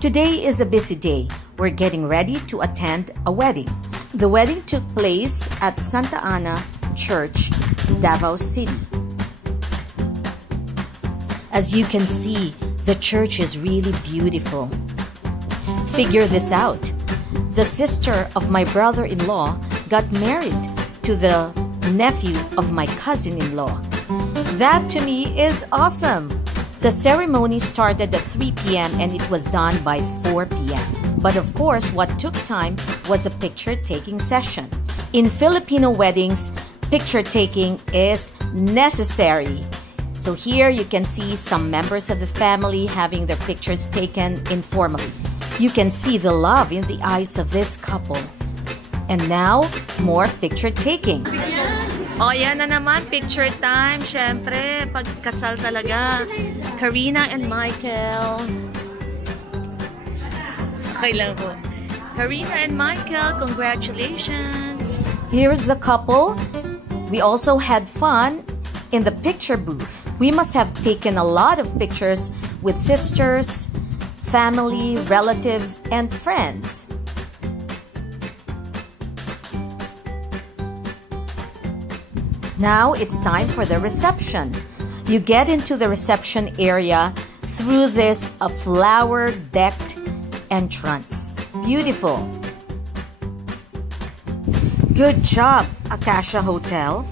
Today is a busy day. We're getting ready to attend a wedding. The wedding took place at Santa Ana Church, Davao City. As you can see, the church is really beautiful. Figure this out. The sister of my brother-in-law got married to the nephew of my cousin-in-law. That to me is awesome. The ceremony started at 3 p.m. and it was done by 4 p.m. But of course, what took time was a picture-taking session. In Filipino weddings, picture-taking is necessary. So here you can see some members of the family having their pictures taken informally. You can see the love in the eyes of this couple. And now, more picture-taking. Oh, yan na naman, picture time. Syempre, pagkasal talaga. Karina and Michael. Okay lang po. Karina and Michael, congratulations. Here's the couple. We also had fun in the picture booth. We must have taken a lot of pictures with sisters, family, relatives, and friends. Now it's time for the reception. You get into the reception area through this flower-decked entrance. Beautiful. Good job, Acacia Hotel.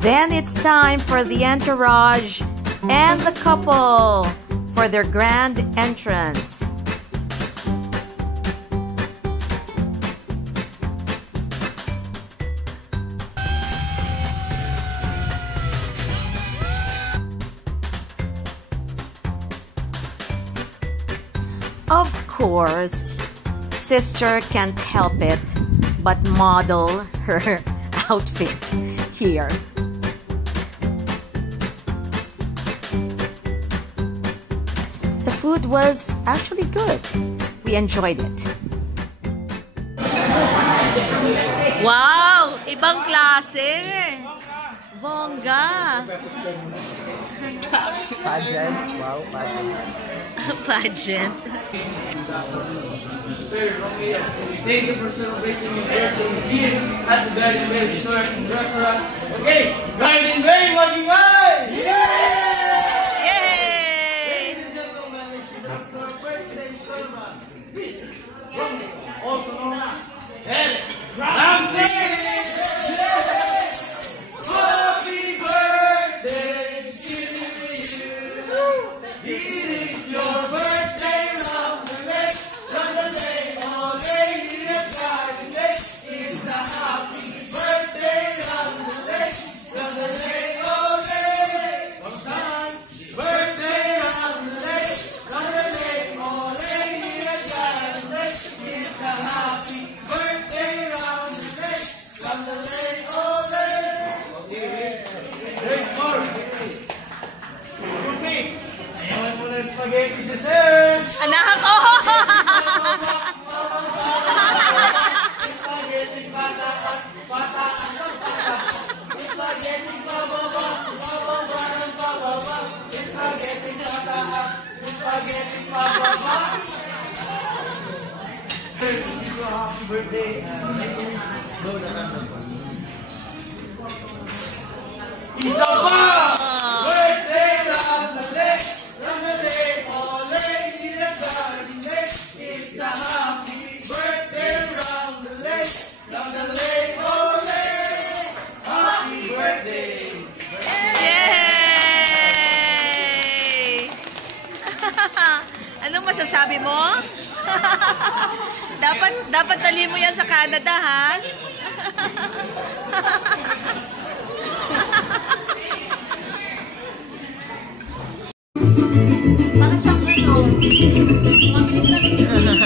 Then it's time for the entourage and the couple for their grand entrance. Of course, sister can't help it but model her outfit here. The food was actually good. We enjoyed it. Wow! Ibang klase! Bongga! Pageant. Wow, pageant. Pageant. Thank you for celebrating your birthday here at the Garden Bay Resort and Restaurant. Okay, Garden Bay, maging guys! Also known as El Ramsey! Happy birthday to you! It is your birthday round the day, round the day, all day in the garden day. It's a happy birthday round the day, round the day, all day. Sometimes birthday round the day, round the day, all day in the garden day. It's a happy birthday round the day, round the day, all day. There's more. Ruby, ayaw mo ng spaghetti si sir. Anak ko! Spaghetti pataas, pataas ang pataas. Spaghetti pababa, pababa ng pababa. Spaghetti pataas, spaghetti pababa. Happy birthday. Isa pa! Birthday round the day, round the day, all day in the garden day. It's a happy birthday round the day, round the day, all day. Happy birthday! Yay! Anong masasabi mo? dapat dali mo yan sa Canada, ha? Parang siyang mabilis na tinikling.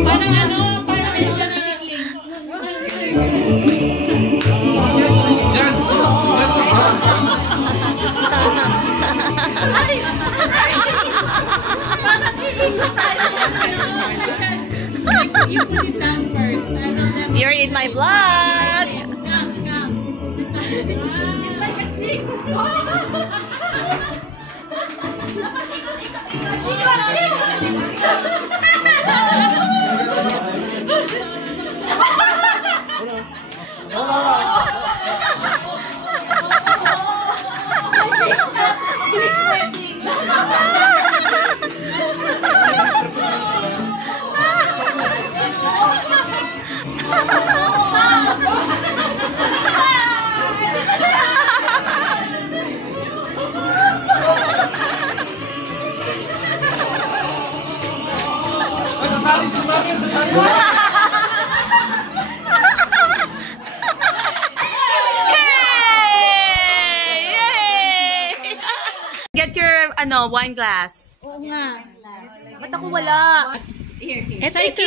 Parang mabilis na tinikling. You put it down first. I will never. You're in my vlog. Come. It's like a creek. Tapos Get your wine glass. Oo nga. Ba't ako wala? Ito.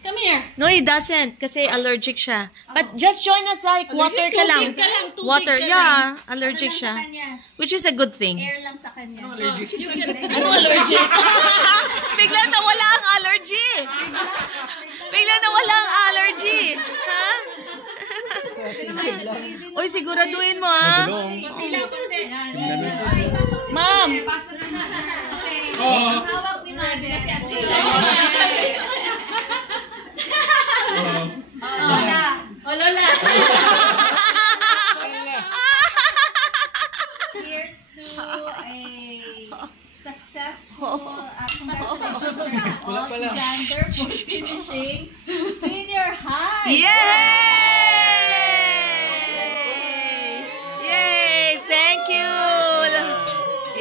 Come here. No, he doesn't. Kasi allergic siya. But just join us, like, water ka lang. Tubig Water, ka yeah. lang. Allergic Ano siya. lang sa kanya? Which is a good thing. Air lang sa kanya. Ano allergic? Ano allergic? Bigla nawala ang allergy. Bigla nawala ang allergy. Ha? Uy, siguraduhin mo, ha? Ma'am. Hawak ni Madre. Lola. Here's to a successful congratulations to Alexander for finishing senior high. Yay! Yay! Thank you!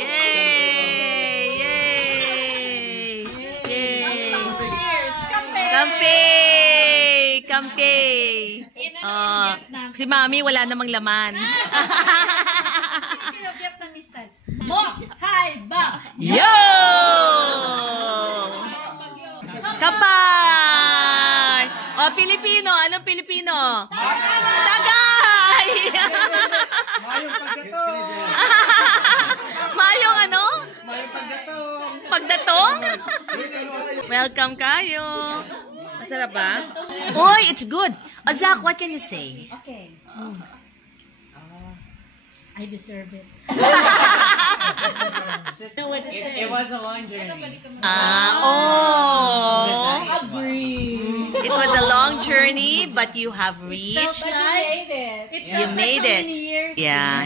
Yay! Yay! Yay! Cheers! Kampe! Si Mami wala namang laman. Vietnamese style. Mo! Hai! Ba! Yo! Kapay! O, Pilipino. Anong Pilipino? Tagay! Mayong pagdatong. Mayong ano? Mayong pagdatong. Pagdatong? Welcome kayo. Masarap ba? Oy, it's good. Zach, what can you say? Okay. I deserve it. It was a long journey. It was a long journey, but you have reached. You made it. Yeah.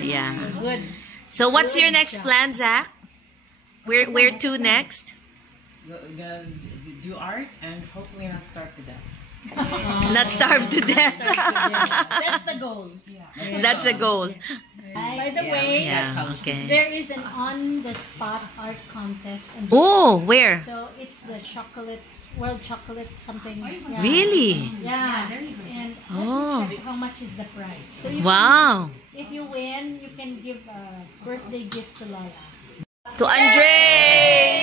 Good. So what's your next plan, Zach? Where to next? Gonna do art and hopefully not starve to death. Not starve to death. That's the goal. That's the goal. By the way, Yeah, okay. there is an on-the-spot art contest. Oh, where? So it's the World Chocolate something. Yeah. Really? Yeah. And let me check how much is the price. So Wow. if you win, you can give a birthday gift to Lola. To Andre!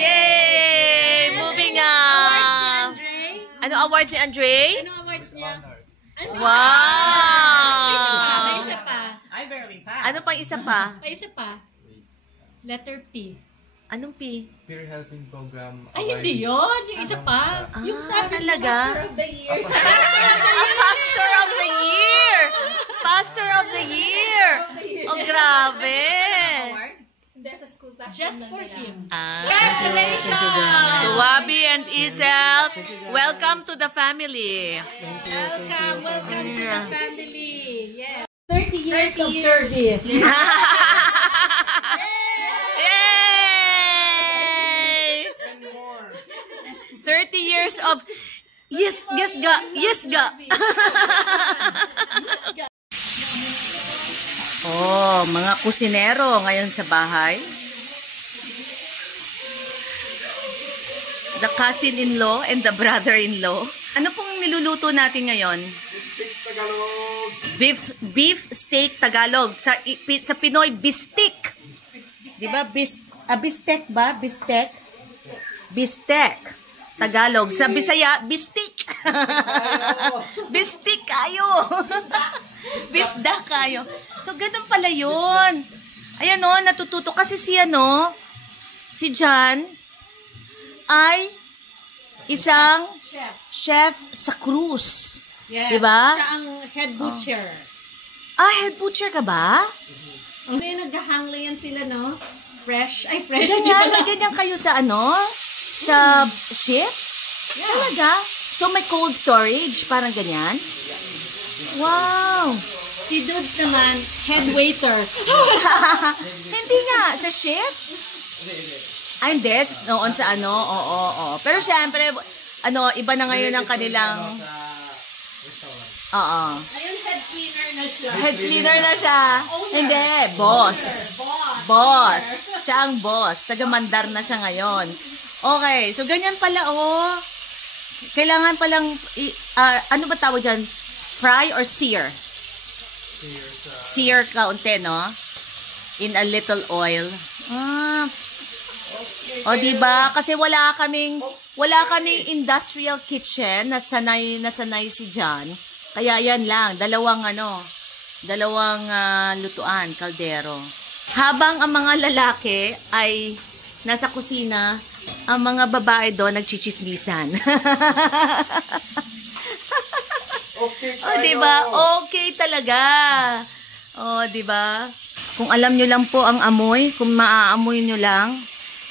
Yay! Moving on. Ano awards ni Andre? Ano awards niya? Wow! Isa pa. I barely passed. Ano pang isa pa? Isa pa. Letter P. Anong P? Peer helping program. Ay, hindi yun. Yung isa pa. Yung sabi talaga? of the year. Pastor of the year! Pastor of the year! Oh, grabe! Just for him. Congratulations! Wabi and Isel, welcome to the family. Welcome to the family. Yeah. 30 years of service. Yay! 30 years of yes ga. Oh, mga kusinero ngayon sa bahay. The cousin-in-law and the brother-in-law. Ano pong niluluto natin ngayon? Beef steak Tagalog. Sa Pinoy, bistik. Di ba? Bistek ba? Bistek. Bistek. Tagalog. Sa Bisaya, bistik. Bistik kayo. Bisda kayo. So, ganun pala yun. Ayan o, natututo. Kasi si John ay isang chef sa cruise. Yes. Diba? Siya ang head butcher. Head butcher ka ba? May naghahanglayan sila, no? Fresh. Ay, fresh. Ganyan, may ganyan kayo sa sa ship? Yeah. Talaga? So, may cold storage, parang ganyan? Wow! Si Dudes naman, head waiter. Hindi nga, sa ship? Ay, hindi. Noon sa oo. Pero syempre, iba na ngayon ang kanilang... Oo. Ayun, head cleaner na siya. Head cleaner na siya. Hindi, boss. Boss. Siya ang boss. Taga-mandar na siya ngayon. Okay, so ganyan pala, Kailangan palang, ano ba tawag dyan? Fry or sear? Sear kaunti, no? In a little oil. Diba? Kasi wala kaming industrial kitchen na sanay si John. Kaya yan lang, dalawang lutuan, kaldero. Habang ang mga lalaki ay nasa kusina, ang mga babae doon nagchichismisan. Okay diba? Okay talaga. Diba? Kung alam nyo lang po ang amoy, kung maaamoy nyo lang.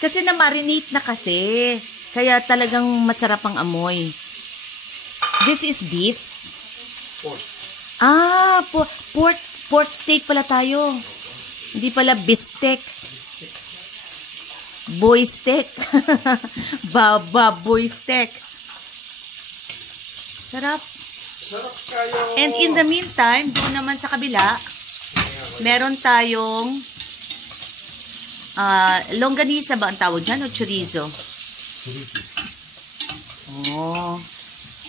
Kasi na-marinate na kasi. Kaya talagang masarap ang amoy. This is beef. Pork. Pork steak pala tayo. Hindi pala bistek. Boy steak. Boy steak. Sarap. Sarap kayo. And in the meantime, doon naman sa kabila, meron tayong longganisa ba ang tawag dyan o chorizo?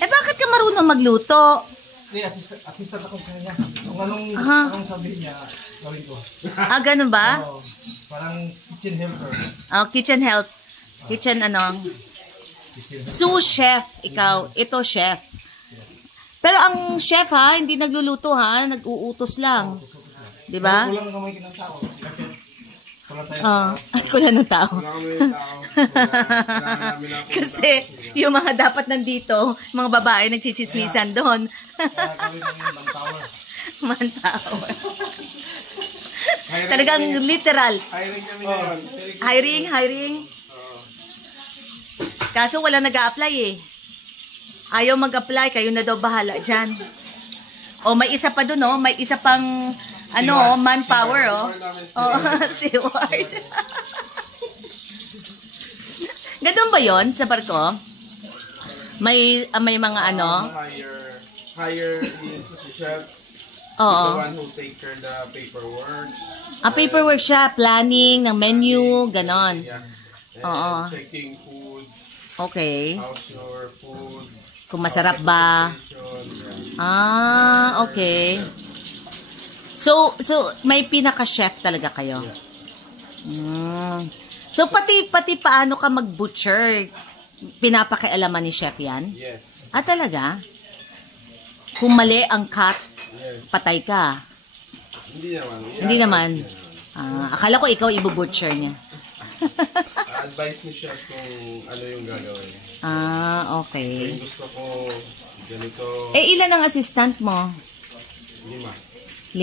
Bakit ka marunong magluto? Hindi, assistant ako kanya. Kung anong sabihin niya, gawin ko. Ganun ba? Parang kitchen helper. Kitchen help. Kitchen sous chef, ikaw. Ito chef. Pero ang chef hindi nagluluto nag-uutos lang. Di ba? Kulang kamay ng tao. Kulang ng tao. Kasi yung mga dapat nandito, mga babae nagchichismisan doon. Manpower. Talagang literal. Hiring kami ngayon. Hiring. Kaso wala nag-a-apply Ayaw mag-apply, kayo na daw bahala dyan. May isa pa doon, may isa pang manpower, Steward. Ganun ba yon sa barko? May mga Hire is the chef. The one who take care the paperwork. Paperwork siya, planning ng menu, ganon. Yeah. And checking food. Okay. How's your food? Kung masarap ba? Okay. So may pinaka-chef talaga kayo. So pati paano ka mag-butcher, pinapakialaman ni chef yan? Yes. Talaga? Kung mali ang cut, patay ka. Hindi naman. Akala ko ikaw ibu-butcher niya. Advice ni chef kung ano yung gagawin. Okay. Kung gusto ko ganito. Ilan ang assistant mo? 5. 5.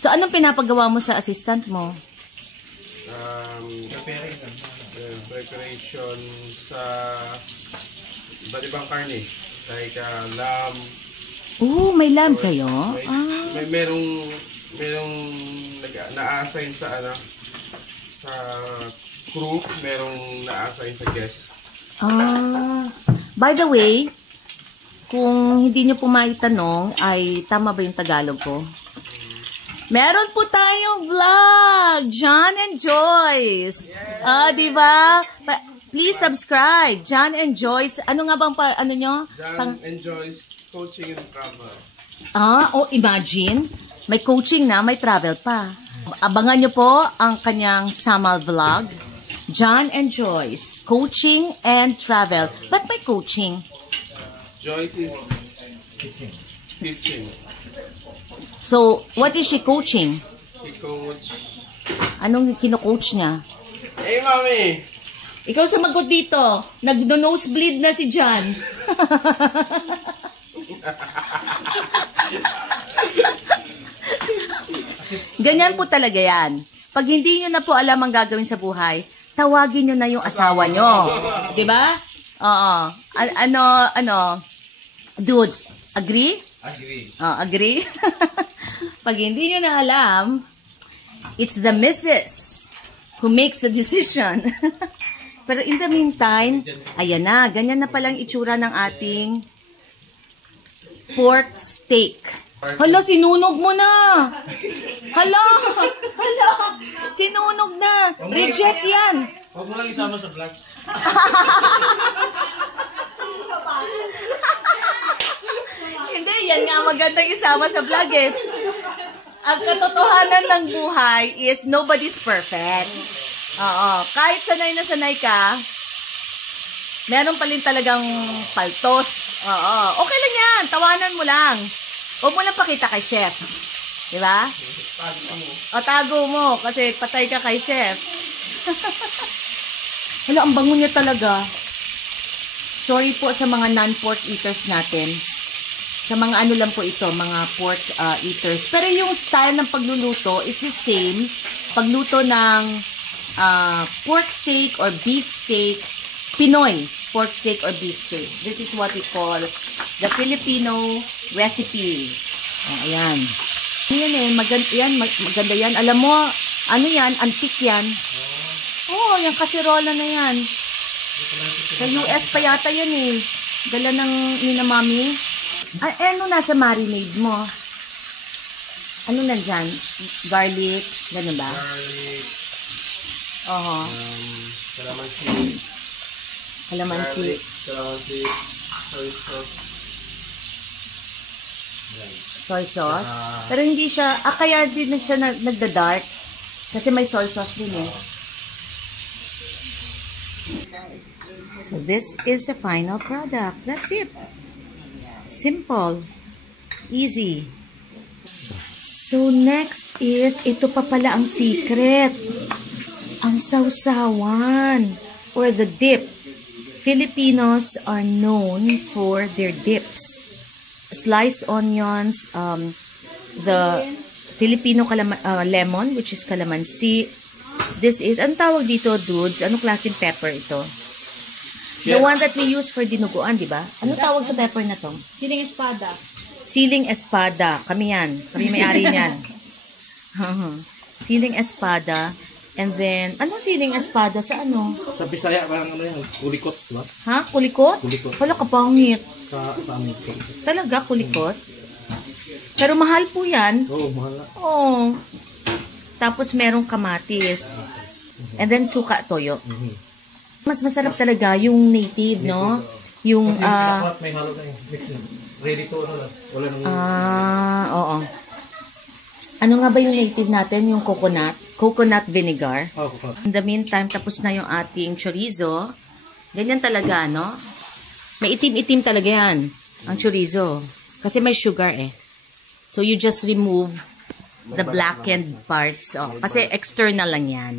So, anong pinapagawa mo sa assistant mo? Preparation sa iba't ibang karne. Like lamb. May lamb kayo? Merong na-assign sa crew, merong na-assign sa guest. By the way, kung hindi nyo po maitanong, ay tama ba yung Tagalog ko? Meron po tayong vlog! John and Joyce! Diba? Please subscribe! John and Joyce. Ano nga bang nyo? John and Joyce Coaching and Travel. Imagine. May coaching na, may travel pa. Abangan nyo po ang kanyang summer vlog. John and Joyce, coaching and travel. Ba't may coaching? Joyce is teaching. So, what is she coaching? She coach. Anong kino-coach niya? Hey, Mami! Ikaw sumagot dito. Nag-nosebleed na si John. Ganyan po talaga yan. Pag hindi nyo na po alam ang gagawin sa buhay, tawagin nyo na yung asawa nyo. Diba? Oo. Dudes, agree? Agree. Agree? Pag hindi nyo na alam, it's the missus who makes the decision. Pero in the meantime, ayan na, ganyan na palang itsura ng ating pork steak. Hala, sinunog mo na! Hala! Sinunog na! Reject yan! Huwag mo lang isama sa vlog. Hindi, yan nga magandang isama sa vlog eh. Ang katotohanan ng buhay is nobody's perfect. Oo. Kahit sanay na sanay ka, meron pa rin talagang paltos. Oo. Okay lang yan. Tawanan mo lang. Huwag mo lang pakita kay chef. Diba? O, tago mo. Kasi patay ka kay chef. Hala, ang bango niya talaga. Sorry po sa mga non-pork eaters natin. Sa mga ano lang po ito, mga pork eaters. Pero yung style ng pagluluto is the same. Pagluto ng pork steak or beef steak, Pinoy pork steak or beef steak. This is what we call the Filipino recipe. Ayan. Yan eh, maganda yan. Alam mo, ano yan, antique yan. Oh, yung kasirola na yan. Sa US pa yata yan eh. Dala ng nina mami. Ano nasa marinade mo? Ano na dyan? Garlic? Ganun ba? Garlic. Oo. Kalamansi. Kalamansi. Kalamansi. Soy sauce. Soy sauce. Pero hindi siya, kaya din siya nagda-dark. Kasi may soy sauce din eh. So this is the final product. That's it. Simple. Easy. So next is, ito pa pala ang secret. Ang sausawan or the dip. Filipinos are known for their dips. Sliced onions, the Filipino lemon, which is calamansi. This is, anong tawag dito, dudes? Anong klaseng pepper ito? The one that we use for dinuguan, di ba? Anong tawag sa pepper na to? Siling espada. Siling espada. Kami yan. Kami may-ari niyan. Siling espada. And then, anong siling espada sa ano? Sa Bisaya, parang ano yan, kulikot, diba? Ha? Kulikot? Kulikot. Wala ka pangit. Sa amin. Talaga, kulikot? Pero mahal po yan. Oo, mahal na. Oo. Tapos merong kamatis. And then suka toyo. Mas masarap talaga yung native, no? Yung, Kasi dapat may halo na yung mix na. Ready to, ano lang. Wala nang... oo. Ano nga ba yung native natin? Yung coconut? Coconut vinegar. Oh, coconut. In the meantime, tapos na yung ating chorizo. Ganyan talaga, no? May itim-itim talaga yan, ang chorizo. Kasi may sugar eh. So, you just remove the blackened parts. Oh, kasi external lang yan.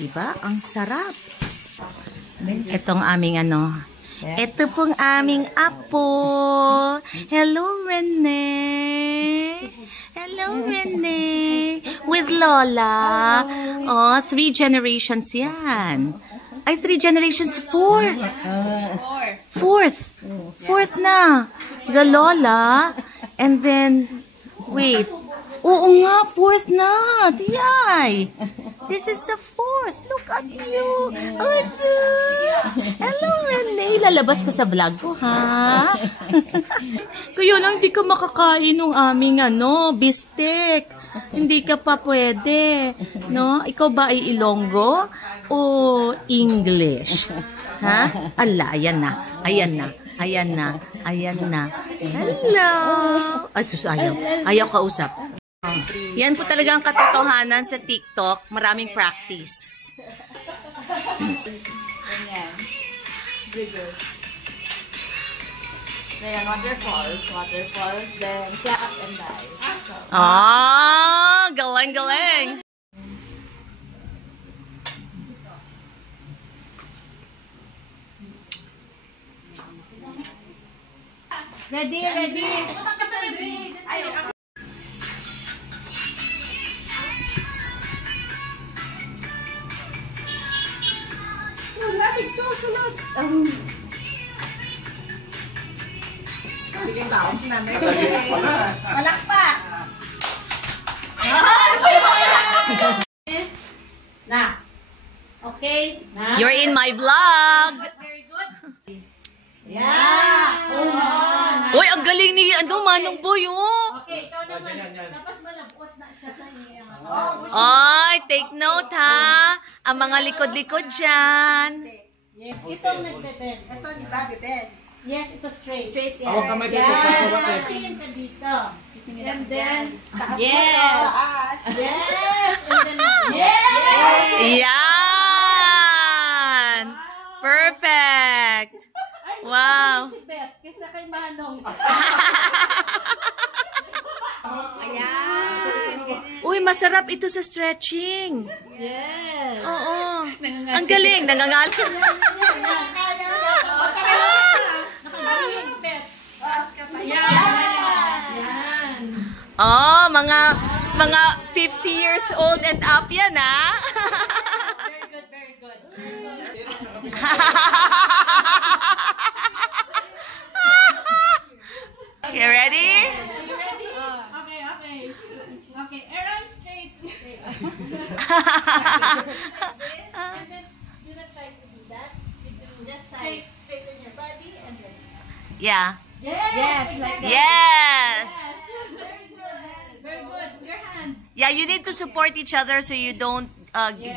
Diba? Ang sarap. Itong aming ano. Ito pong aming apo. Hello, Rene. Hello, Rene. With Lola. Oh, 3 generations yan. Ay, 3 generations. 4. Fourth na. The Lola. And then, wait. Oo nga, 4th na. Tiyay. This is the 4th. Look at you. Oh, hello, Rene. Lalabas ka sa vlog ko, ha? Kaya lang, hindi ka makakain ng aming, bistek. Hindi ka pa pwede. No? Ikaw ba ay Ilonggo o English? Ha? Ala, ayan na. Ayan na. Ayan na. Ayan na. Hello. Ay, sus, ayaw. Ayaw kausap. Yan po talaga ang katotohanan sa TikTok. Maraming practice. Then waterfalls, then clap and dive. So, Galing, galing. Ready, ready. Palakpak. Na. Okay. Na. You're in my vlog. Very good. Yeah. Uy, ang galing ni Manong Boy, oh. Okay, ikaw naman. Tapos malabot na siya sa iyo. Ay, take note, ha. Ang mga likod-likod dyan. Itong nagbebend. ito di ba, bibed? Yes, ito straight. Straight yan. Ako kamay dito sa Yes. Tingin ka dito. And then, Taas mo Yes. to, taas. yes. And then, yes. Yan. Perfect. Ay, mas Wow. magaling si Beth kaysa kay Manong. Uy, masarap ito sa stretching. Yes. Oo. Ang galing. Nangangalit. Nakagaling, Beth. Yan. Yan. Oh, mga 50 years old and up yan, ha? Very good, very good. You ready? Are you ready? Okay, okay. Okay, Aaron, straight. Straight. This, and then, do not try to do that. You do just straighten your body, and then, Yeah. yes, like that. Yes. Very good. Very good. Your hand. Yeah, you need to support each other so you don't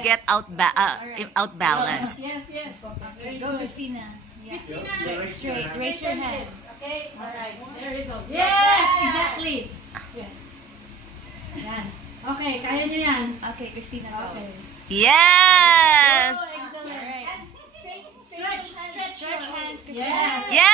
get outbalanced. Yes, yes. Very good. Christina. Christina, straight. Raise your hands. Okay? Alright. There you go. Yes! Exactly. Yes. Yan. Okay, kaya nyo yan. Okay, Christina, go. Okay. Yes. Oh, excellent. Alright. Stretch Stretch hands, Christina. Yes. Yes.